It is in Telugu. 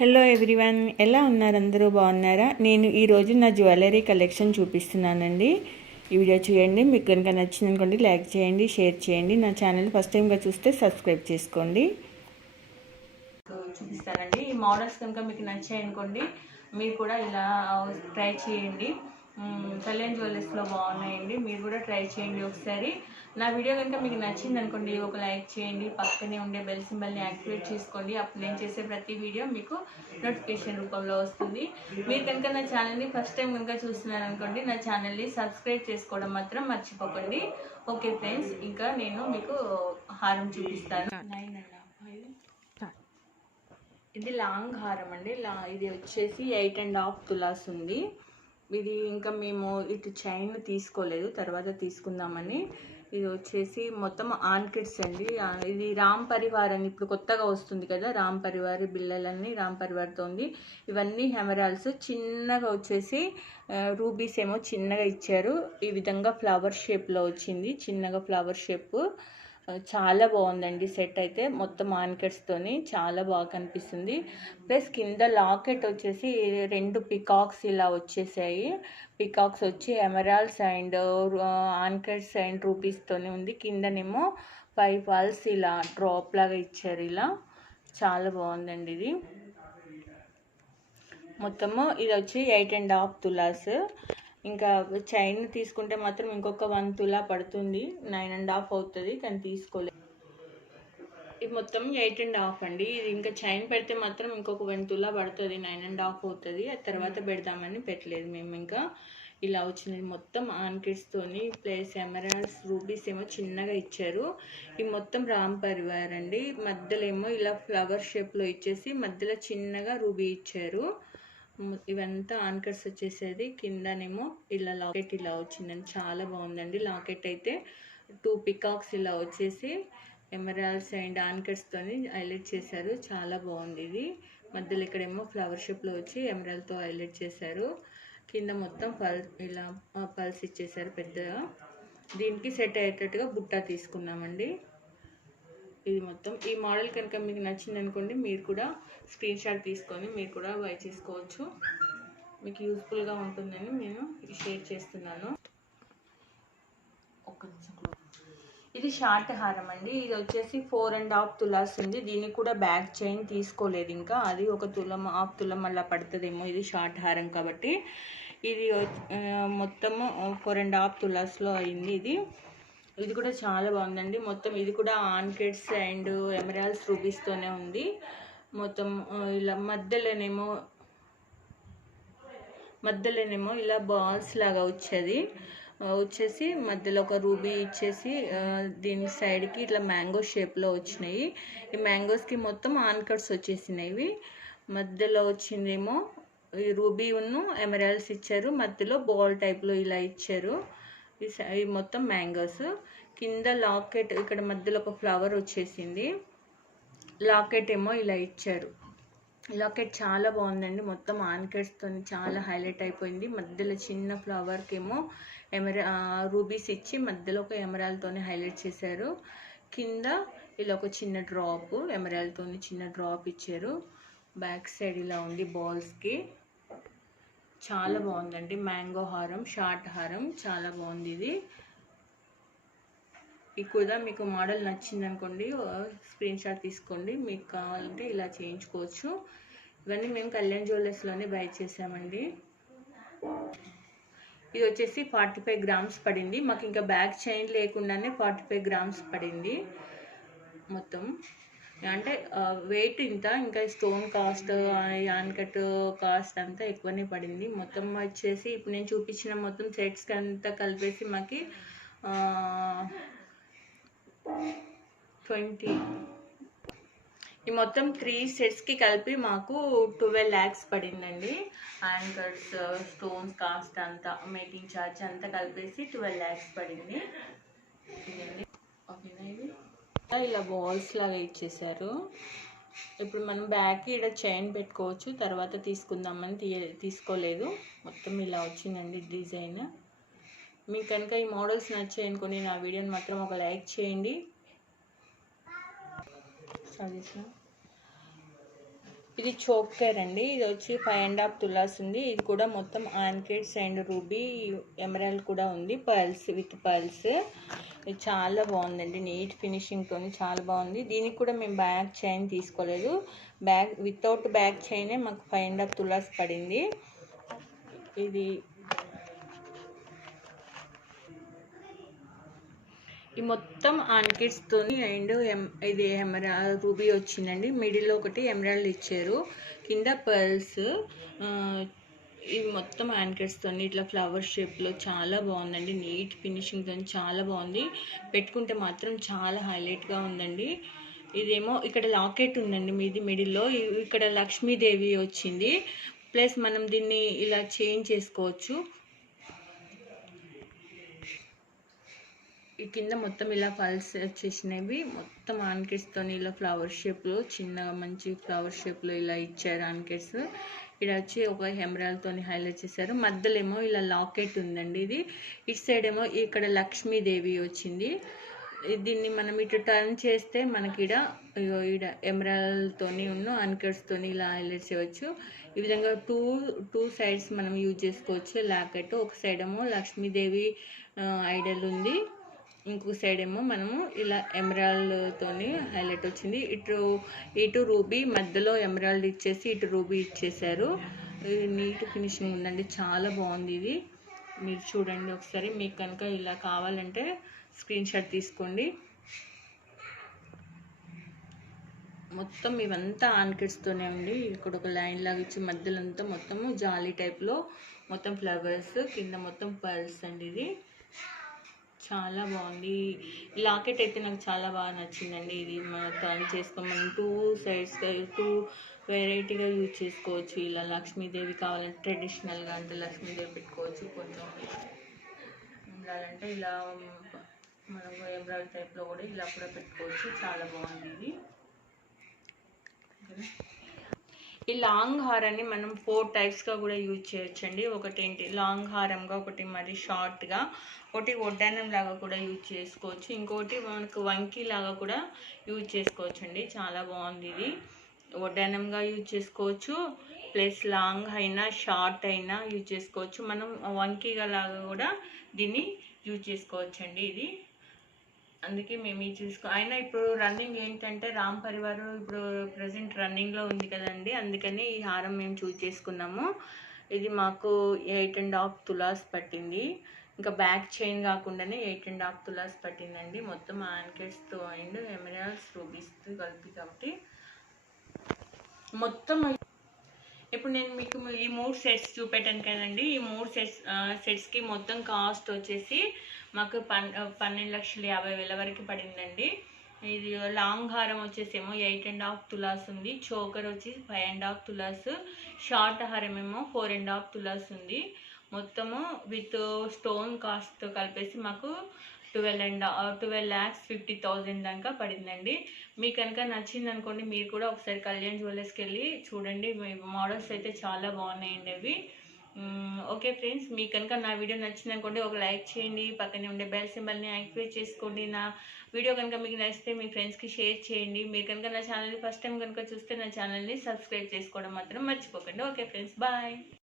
హలో ఎవ్రీవన్, ఎలా ఉన్నారు? అందరూ బాగున్నారా? నేను ఈరోజు నా జ్యువెలరీ కలెక్షన్ చూపిస్తున్నానండి. ఈ వీడియో చూడండి. మీకు కనుక నచ్చింది అనుకోండి, లైక్ చేయండి, షేర్ చేయండి. నా ఛానల్ ఫస్ట్ టైంగా చూస్తే సబ్స్క్రైబ్ చేసుకోండి. చూపిస్తానండి. ఈ మోడల్స్ కనుక మీకు నచ్చాయి అనుకోండి, మీరు కూడా ఇలా ట్రై చేయండి. కళ్యాణ్ జ్యువెలర్స్లో బాగున్నాయండి, మీరు కూడా ట్రై చేయండి ఒకసారి. నా వీడియో కనుక మీకు నచ్చింది అనుకోండి, ఒక లైక్ చేయండి, పక్కనే ఉండే బెల్ సింబల్ని యాక్టివేట్ చేసుకోండి. అప్పుడు నేను చేసే ప్రతి వీడియో మీకు నోటిఫికేషన్ రూపంలో వస్తుంది. మీరు కనుక నా ఛానల్ని ఫస్ట్ టైం కనుక చూస్తున్నారు అనుకోండి, నా ఛానల్ని సబ్స్క్రైబ్ చేసుకోవడం మాత్రం మర్చిపోకండి. ఓకే ఫ్రెండ్స్, ఇంకా నేను మీకు హారం చూపిస్తాను. ఇది లాంగ్ హారం అండి. ఇది వచ్చేసి 8.5 తులాస్ ఉంది. ఇది ఇంకా మేము ఇటు చైన్ తీసుకోలేదు, తర్వాత తీసుకుందామని. ఇది వచ్చేసి మొత్తం ఆన్కిడ్స్ అండి. ఇది రామ్ పరివార్ అని ఇప్పుడు కొత్తగా వస్తుంది కదా, రామ్ పరివార్ బిళ్ళలన్నీ రామ్ పరివార్తో ఉంది. ఇవన్నీ హెమరాల్స్. చిన్నగా వచ్చేసి రూబీస్ ఏమో చిన్నగా ఇచ్చారు. ఈ విధంగా ఫ్లవర్ షేప్లో వచ్చింది, చిన్నగా ఫ్లవర్ షేప్. చాలా బాగుందండి సెట్ అయితే. మొత్తం ఆన్కెట్స్తోని చాలా బాగా కనిపిస్తుంది. ప్లస్ కింద లాకెట్ వచ్చేసి 2 పికాక్స్ ఇలా వచ్చేసాయి. పికాక్స్ వచ్చి ఎమరాల్డ్స్ అండ్ ఆన్కెట్స్ అండ్ రూపీస్తోనే ఉంది. కిందనేమో 5 బాల్స్ ఇలా డ్రాప్ లాగా ఇచ్చారు. ఇలా చాలా బాగుందండి ఇది. మొత్తము ఇది వచ్చి 8.5 తులాస్. ఇంకా చైన్ తీసుకుంటే మాత్రం ఇంకొక 1 తులా పడుతుంది, 9.5 అవుతుంది, కానీ తీసుకోలేదు. ఇది మొత్తం 8.5 అండి. ఇది ఇంకా చైన్ పెడితే మాత్రం ఇంకొక 1 తులా పడుతుంది, 9.5 అవుతుంది. ఆ తర్వాత పెడదామని పెట్టలేదు మేము. ఇంకా ఇలా వచ్చింది మొత్తం ఆన్కిడ్స్తోని. ప్లస్ ఎమరాల్డ్స్ రూబీస్ ఏమో చిన్నగా ఇచ్చారు. ఇది మొత్తం రామ్ పరివార్ అండి. మధ్యలో ఏమో ఇలా ఫ్లవర్ షేప్లో ఇచ్చేసి మధ్యలో చిన్నగా రూబీ ఇచ్చారు. ఇవంతా ఆన్కర్స్ వచ్చేసేది. కిందనేమో ఇలా లాకెట్ ఇలా వచ్చిందండి, చాలా బాగుందండి. లాకెట్ అయితే 2 పికాక్స్ ఇలా వచ్చేసి ఎమరాల్డ్స్ అండ్ ఆన్కర్స్తో హైలైట్ చేశారు. చాలా బాగుంది ఇది. మధ్యలో ఇక్కడేమో ఫ్లవర్ షేప్లో వచ్చి ఎమరాల్డ్తో హైలైట్ చేశారు. కింద మొత్తం ఇలా పల్స్ ఇచ్చేసారు పెద్దగా. దీనికి సెట్ అయ్యేటట్టుగా బుట్ట తీసుకున్నామండి. ఇది మొత్తం. ఈ మోడల్ కనుక మీకు నచ్చింది అనుకోండి, మీరు కూడా స్క్రీన్ షాట్ తీసుకొని మీరు కూడా బై చేసుకోవచ్చు. మీకు యూస్ఫుల్గా ఉంటుందని నేను షేర్ చేస్తున్నాను. ఇది షార్ట్ హారం అండి. ఇది వచ్చేసి 4.5 తులాస్ ఉంది. దీనికి కూడా బ్యాక్ చైన్ తీసుకోలేదు ఇంకా. అది 1 తులం 1/2 తులం అలా పడుతుందేమో. ఇది షార్ట్ హారం కాబట్టి. ఇది మొత్తము 4.5 తులాస్లో అయింది ఇది. ఇది కూడా చాలా బాగుందండి. మొత్తం ఇది కూడా ఆన్కిడ్స్ అండ్ ఎమరాల్డ్స్ రూబీస్తోనే ఉంది. మొత్తం ఇలా మధ్యలోనేమో ఇలా బాల్స్ లాగా వచ్చేసి మధ్యలో ఒక రూబీ ఇచ్చేసి దీని సైడ్కి ఇట్లా మ్యాంగో షేప్లో వచ్చినాయి. ఈ మ్యాంగోస్కి మొత్తం ఆన్కట్స్ వచ్చేసినాయి. మధ్యలో వచ్చిందేమో ఈ రూబీ ఉన్ను ఎమరాల్డ్స్ ఇచ్చారు. మధ్యలో బాల్ టైప్లో ఇలా ఇచ్చారు. ఈ మొత్తం మ్యాంగోస్. కింద లాకెట్ ఇక్కడ మధ్యలో ఒక ఫ్లవర్ వచ్చేసింది. లాకెట్ ఏమో ఇలా ఇచ్చారు. లాకెట్ చాలా బాగుందండి. మొత్తం ఆన్కెట్స్తో చాలా హైలైట్ అయిపోయింది. మధ్యలో చిన్న ఫ్లవర్కి ఏమో రూబీస్ ఇచ్చి మధ్యలో ఒక ఎమరాల్డ్తోనే హైలైట్ చేశారు. కింద ఇలా ఒక చిన్న డ్రాప్ ఎమరాల్డ్తో చిన్న డ్రాప్ ఇచ్చారు. బ్యాక్ సైడ్ ఇలా ఉంది బాల్స్కి. చాలా బాగుందండి. మ్యాంగో హారం, షార్ట్ హారం చాలా బాగుంది ఇది. కూడా మీకు మోడల్ నచ్చింది అనుకోండి, స్క్రీన్ షాట్ తీసుకోండి. మీకు కావాలంటే ఇలా చేయించుకోవచ్చు. ఇవన్నీ మేము కళ్యాణ్ జ్యువెలర్స్లోనే బై చేసామండి. ఇది వచ్చేసి 45 గ్రామ్స్ పడింది మాకు. ఇంకా బ్యాక్ చైన్ లేకుండానే 45 గ్రామ్స్ పడింది మొత్తం. అంటే వెయిట్ ఇంత, ఇంకా స్టోన్ కాస్ట్, ఆన్కట్ కాస్ట్ అంతా ఎక్కువనే పడింది. మొత్తం వచ్చేసి ఇప్పుడు నేను చూపించిన మొత్తం సెట్స్కి అంతా కలిపేసి మాకు 20 ఈ మొత్తం 3 సెట్స్కి కలిపి మాకు 12 lakhs పడిందండి. ఆన్కట్స్, స్టోన్స్ కాస్ట్ అంతా, మేకింగ్ ఛార్జ్ అంతా కలిపేసి 12 lakhs పడింది. ఓకేనా? ఇది ఇలా బాల్స్ లాగా ఇచ్చేసారు. ఇప్పుడు మనం బ్యాక్ ఇక్కడ చైన్ పెట్టుకోవచ్చు, తర్వాత తీసుకుందామని తీసుకోలేదు. మొత్తం ఇలా వచ్చిందండి డిజైన్. మీకు కనుక ఈ మోడల్స్ నచ్చాయి అనుకోండి, నా వీడియోని మాత్రం ఒక లైక్ చేయండి. ఇది చోకర్ అండి. ఇది వచ్చి 5.5 తులాస్ ఉంది. ఇది కూడా మొత్తం ఆన్కెట్స్ అండ్ రూబీ ఎమరాల్డ్ కూడా ఉంది, పర్ల్స్ విత్ పర్ల్స్. ఇది చాలా బాగుందండి, నీట్ ఫినిషింగ్తో చాలా బాగుంది. దీనికి కూడా మేము బ్యాక్ చైన్ తీసుకోలేదు, బ్యాగ్ వితౌట్ బ్యాక్ చైనే మాకు 5.5 తులాస్ పడింది. ఇది ఈ మొత్తం ఆన్కిడ్స్తో అండ్ ఇది రూబీ వచ్చిందండి. మిడిల్లో ఒకటి ఎమరాల్డ్ ఇచ్చారు, కింద పర్ల్స్. ఇవి మొత్తం ఆన్కిడ్స్తో ఇట్లా ఫ్లవర్ షేప్లో చాలా బాగుందండి, నీట్ ఫినిషింగ్తో చాలా బాగుంది. పెట్టుకుంటే మాత్రం చాలా హైలైట్గా ఉందండి. ఇదేమో ఇక్కడ లాకెట్ ఉందండి మీది మిడిల్లో, ఇక్కడ లక్ష్మీదేవి వచ్చింది. ప్లస్ మనం దీన్ని ఇలా చేంజ్ చేసుకోవచ్చు. ఈ కింద మొత్తం ఇలా పల్స్ వచ్చేసినవి, మొత్తం ఆన్కెట్స్తో ఇలా ఫ్లవర్ షేప్లో చిన్నగా మంచి ఫ్లవర్ షేప్లో ఇలా ఇచ్చారు ఆన్కెట్స్. ఇక్కడ వచ్చి ఒక ఎమరాల్డ్తో హైలైట్ చేశారు. మధ్యలో ఏమో ఇలా లాకెట్ ఉందండి. ఇది ఇటు సైడ్ ఏమో ఇక్కడ లక్ష్మీదేవి వచ్చింది. దీన్ని మనం ఇటు టర్న్ చేస్తే మనకి ఈడ ఎమరాల్డ్తో ఉన్న ఆన్కెట్స్తో ఇలా హైలైట్ చేయవచ్చు. ఈ విధంగా టూ సైడ్స్ మనం యూజ్ చేసుకోవచ్చు లాకెట్. ఒక సైడ్ ఏమో లక్ష్మీదేవి ఐడల్ ఉంది, ఇంకొక సైడ్ ఏమో మనము ఇలా ఎమరాల్డ్తోని హైలైట్ వచ్చింది. ఇటు రూబీ, మధ్యలో ఎమరాల్డ్ ఇచ్చేసి ఇటు రూబీ ఇచ్చేసారు. నీట్ ఫినిషింగ్ ఉందండి, చాలా బాగుంది. ఇది మీరు చూడండి ఒకసారి. మీకు కనుక ఇలా కావాలంటే స్క్రీన్ షాట్ తీసుకోండి. మొత్తం ఇవంతా ఆన్కిడ్స్తోనే ఉంది. ఇక్కడ ఒక లైన్ లాగా ఇచ్చి మధ్యలో అంతా మొత్తము జాలీ టైప్లో మొత్తం ఫ్లవర్స్, కింద మొత్తం పర్ల్స్ అండి. ఇది చాలా బాగుంది. లాకెట్ అయితే నాకు చాలా బాగా నచ్చిందండి. ఇది మనం టర్న్ చేసుకోమని మనం టూ సైడ్స్గా టూ వెరైటీగా యూజ్ చేసుకోవచ్చు. ఇలా లక్ష్మీదేవి కావాలంటే ట్రెడిషనల్గా అంటే లక్ష్మీదేవి పెట్టుకోవచ్చు, కొంచెం ఉండాలంటే ఇలా మనం ఎంబ్రాయిడరీ టైప్లో కూడా ఇలా కూడా పెట్టుకోవచ్చు. చాలా బాగుంది ఇది. ఈ లాంగ్ హారాన్ని మనం 4 టైప్స్గా కూడా యూజ్ చేయొచ్చండి. ఒకటి ఏంటి లాంగ్ హారంగా, ఒకటి మరి షార్ట్గా, ఒకటి వడ్డానం లాగా కూడా యూజ్ చేసుకోవచ్చు, ఇంకోటి మనకు వంకీ లాగా కూడా యూజ్ చేసుకోవచ్చు అండి. చాలా బాగుంది ఇది. వడ్డానంగా యూజ్ చేసుకోవచ్చు, ప్లస్ లాంగ్ అయినా షార్ట్ అయినా యూజ్ చేసుకోవచ్చు. మనం వంకీగా లాగా కూడా దీన్ని యూజ్ చేసుకోవచ్చు అండి. ఇది అందుకే మేము ఇది అయినా ఇప్పుడు రన్నింగ్ ఏంటంటే రామ్ పరివార్ ఇప్పుడు ప్రజెంట్ రన్నింగ్లో ఉంది కదండి, అందుకని ఈ హారం మేము చూజ్ చేసుకున్నాము. ఇది మాకు 8.5 తులాస్ పట్టింది. ఇంకా బ్యాక్ చైన్ కాకుండానే 8.5 తులాస్ పట్టిందండి. మొత్తం ఆన్కెట్స్తో అండ్ ఎమరాల్డ్స్ రూబీస్తో కలిపి కాబట్టి మొత్తం. ఇప్పుడు నేను మీకు ఈ 3 సెట్స్ చూపెట్టాను కదండి. ఈ 3 సెట్స్కి మొత్తం కాస్ట్ వచ్చేసి మాకు 12,50,000 వరకు పడిందండి. ఇది లాంగ్ హారం వచ్చేసేమో 8.5 తులాస్ ఉంది, చోకర్ వచ్చి 5.5 తులాస్, షార్ట్ హారం ఏమో 4.5 తులాస్ ఉంది. మొత్తము విత్ స్టోన్ కాస్ట్ కలిపేసి మాకు 12,50,000 దాకా పడిందండి. మీకు కనుక నచ్చింది అనుకోండి, మీరు కూడా ఒకసారి కళ్యాణ్ జ్యువెలర్స్కి వెళ్ళి చూడండి. మోడల్స్ అయితే చాలా బాగున్నాయండి అవి. ఓకే ఫ్రెండ్స్, మీకు కనుక నా వీడియో నచ్చింది అనుకోండి, ఒక లైక్ చేయండి, పక్కనే ఉండే బెల్ సింబల్ని యాక్టివేట్ చేసుకోండి. నా వీడియో కనుక మీకు నచ్చితే మీ ఫ్రెండ్స్కి షేర్ చేయండి. మీరు కనుక నా ఛానల్ని ఫస్ట్ టైం కనుక చూస్తే నా ఛానల్ని సబ్స్క్రైబ్ చేసుకోవడం మాత్రం మర్చిపోకండి. Okay friends, bye.